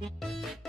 え?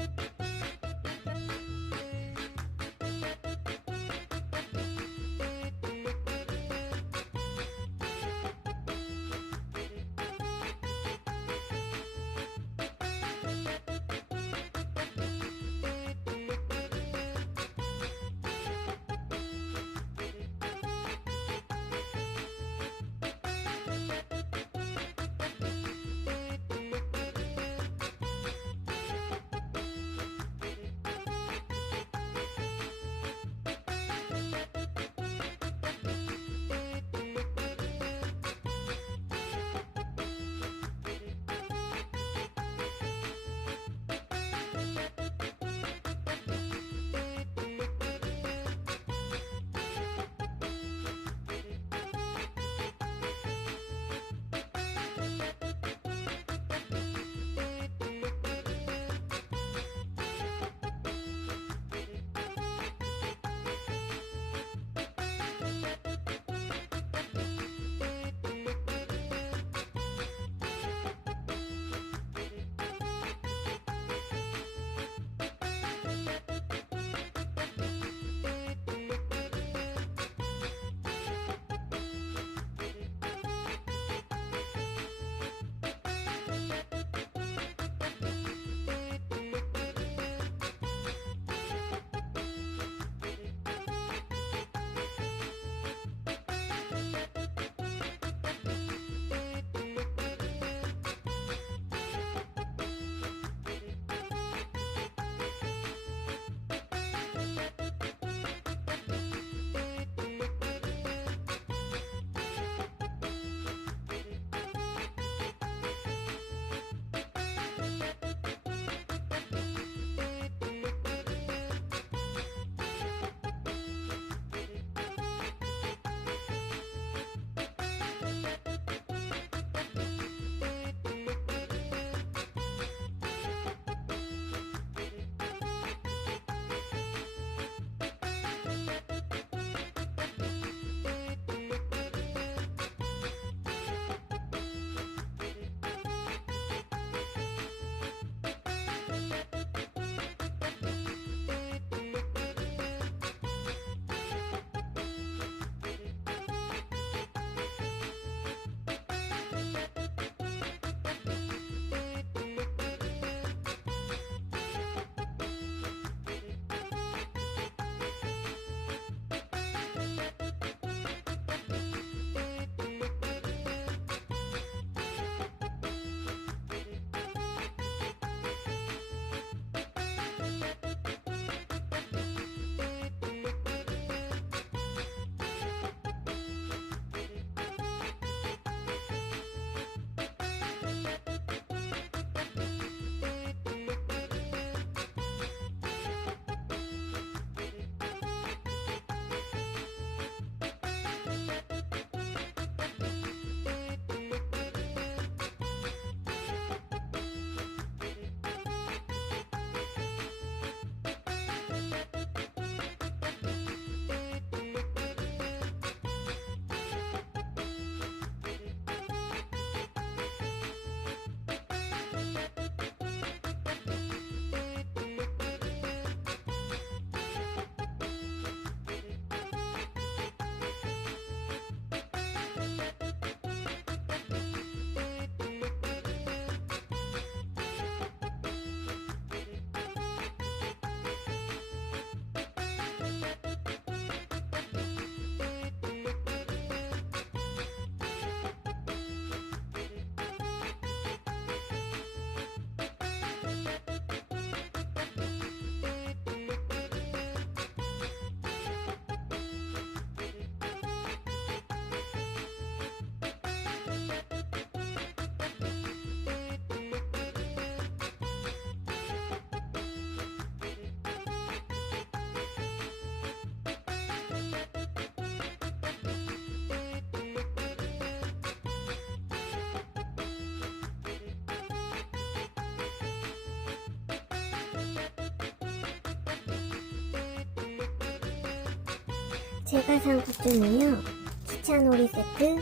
제가 산 굿즈는요. 기차놀이 세트,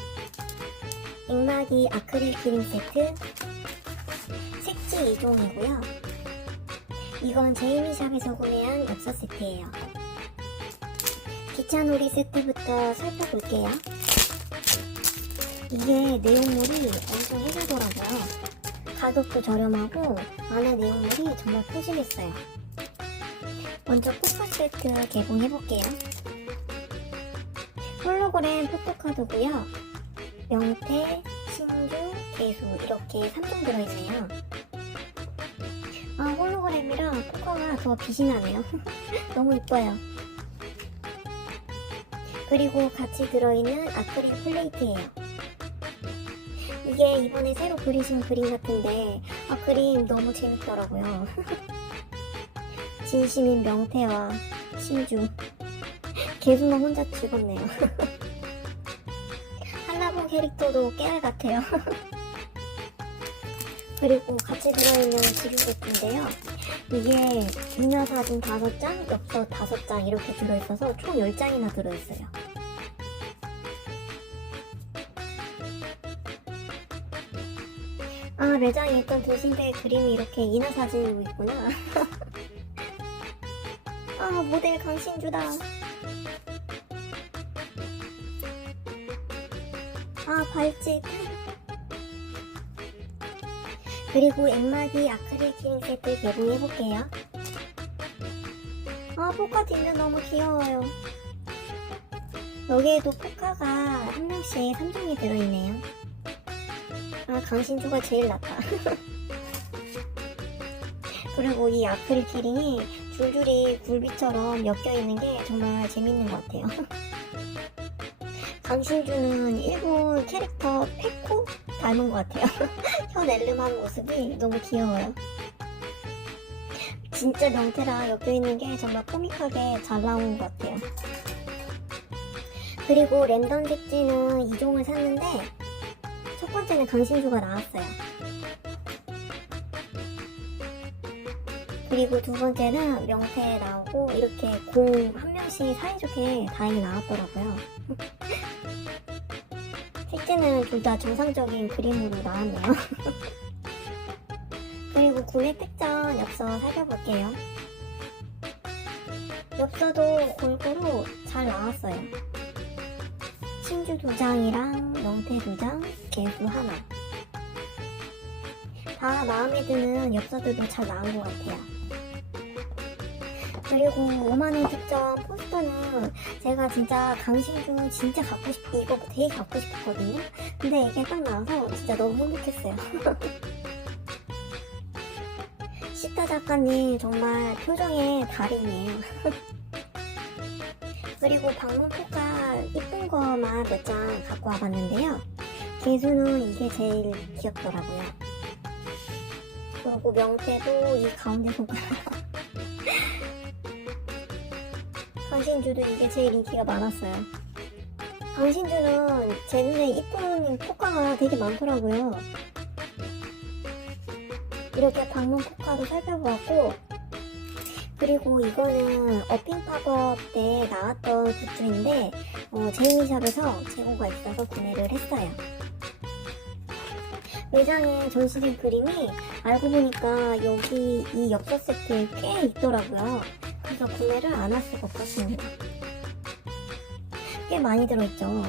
액마기 아크릴 그림 세트, 색지 2종이고요. 이건 제이미샵에서 구매한 엽서 세트예요. 기차놀이 세트부터 살펴볼게요. 이게 내용물이 엄청 해자더라고요. 가격도 저렴하고 안에 내용물이 정말 푸짐했어요. 먼저 포카 세트 개봉해볼게요. 홀로그램 포토카드고요. 명태, 신주, 개수 이렇게 3종 들어있네요. 아 홀로그램이라 포카가 더 빛이 나네요. 너무 이뻐요. 그리고 같이 들어있는 아크릴 플레이트예요. 이게 이번에 새로 그리신 그림 같은데 아 그림 너무 재밌더라고요. 진심인 명태와 신주 개수만 혼자 즐겁네요. 캐릭터도 깨알 같아요. 그리고 같이 들어있는 지류 세트인데요. 이게 미녀 사진 5장, 엽서 5장 이렇게 들어있어서 총 10장이나 들어있어요. 아, 매장에 있던 도신대 그림이 이렇게 인화 사진으로 있구나. 아, 모델 강신주다. 아, 발집. 그리고 엠마기 아크릴 키링 세트 개봉해볼게요. 아, 포카 뒷면 너무 귀여워요. 여기에도 포카가 한 명씩 3종이 들어있네요. 아, 강신주가 제일 낫다. 그리고 이 아크릴 키링이 줄줄이 굴비처럼 엮여있는 게 정말 재밌는 것 같아요. 강신주는 일본 캐릭터 페코 닮은 것 같아요. 혀 낼름한 모습이 너무 귀여워요. 진짜 명태랑 엮여있는 게 정말 코믹하게 잘 나온 것 같아요. 그리고 랜덤 색지는 2종을 샀는데 첫 번째는 강신주가 나왔어요. 그리고 두 번째는 명태 나오고 이렇게 공 한 명씩 사이좋게 다행히 나왔더라고요. 색지는 둘다 정상적인 그림으로 나왔네요. 그리고 구매 특전 엽서 살펴볼게요. 엽서도 골고루 잘 나왔어요. 신주 두 장이랑 명태 두 장, 개수 하나. 다 마음에 드는 엽서들도 잘 나온 것 같아요. 그리고 5만원 특전 포스터는 제가 진짜 강신주 진짜 갖고 싶, 이거 되게 갖고 싶었거든요? 근데 이게 딱 나와서 진짜 너무 행복했어요. 시타 작가님 정말 표정의 달인이에요. 그리고 방문 포카 이쁜 거만 몇 장 갖고 와봤는데요. 개수는 이게 제일 귀엽더라고요. 그리고 명태도 이 가운데 손가락. 강신주도 이게 제일 인기가 많았어요. 강신주는 제 눈에 이쁜 포카가 되게 많더라고요. 이렇게 방문 포카도 살펴보았고, 그리고 이거는 어핑 팝업 때 나왔던 굿즈인데, 어, 제이미샵에서 재고가 있어서 구매를 했어요. 매장에 전시된 그림이 알고 보니까 여기 이 엽서 세트에 꽤 있더라고요. 그래서 구매를 안 할 수가 없었습니다. 꽤 많이 들어있죠.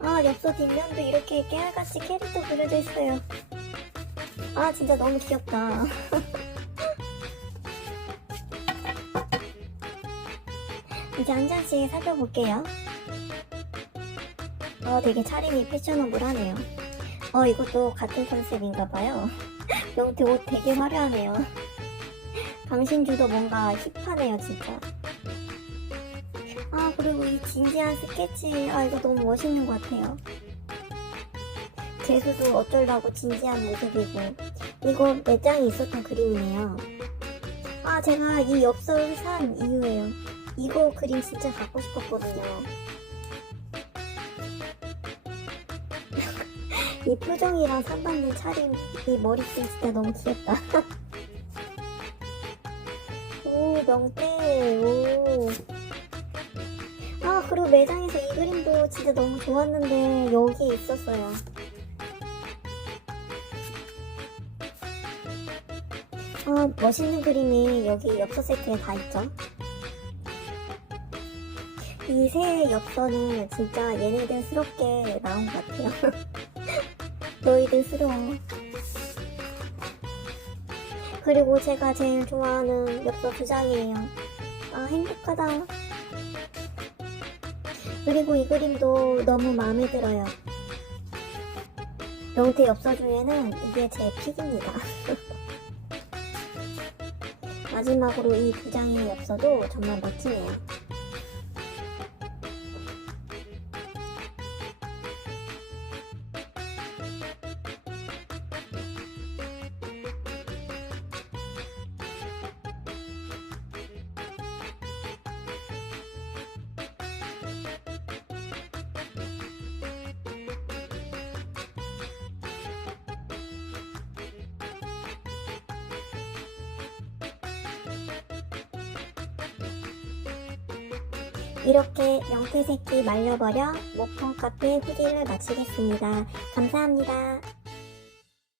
아, 엽서 뒷면도 이렇게 깨알같이 캐릭터 그려져 있어요. 아, 진짜 너무 귀엽다. 이제 한 장씩 살펴볼게요. 어, 되게 차림이 패셔너블하네요. 어, 이것도 같은 컨셉인가봐요. 옷 되게 화려하네요. 강신주도 뭔가 힙하네요, 진짜. 아, 그리고 이 진지한 스케치, 아, 이거 너무 멋있는 것 같아요. 재수도 어쩌려고 진지한 모습이고, 이거 매장에 있었던 그림이네요. 아, 제가 이 엽서를 산 이유예요. 이거 그림 진짜 갖고 싶었거든요. 이 표정이랑 상반된 차림, 이 머리띠 진짜 너무 귀엽다. 오, 명태, 오. 아, 그리고 매장에서 이 그림도 진짜 너무 좋았는데, 여기 있었어요. 아, 멋있는 그림이 여기 엽서 세트에 다 있죠. 이 새 엽서는 진짜 얘네들스럽게 나온 것 같아요. 너희들스러워. 그리고 제가 제일 좋아하는 엽서 두 장이에요. 아, 행복하다. 그리고 이 그림도 너무 마음에 들어요. 명태 엽서 중에는 이게 제 픽입니다. 마지막으로 이 두 장의 엽서도 정말 멋지네요. 이렇게 명태새끼 말려버려 목폰 카페 후기를 마치겠습니다. 감사합니다.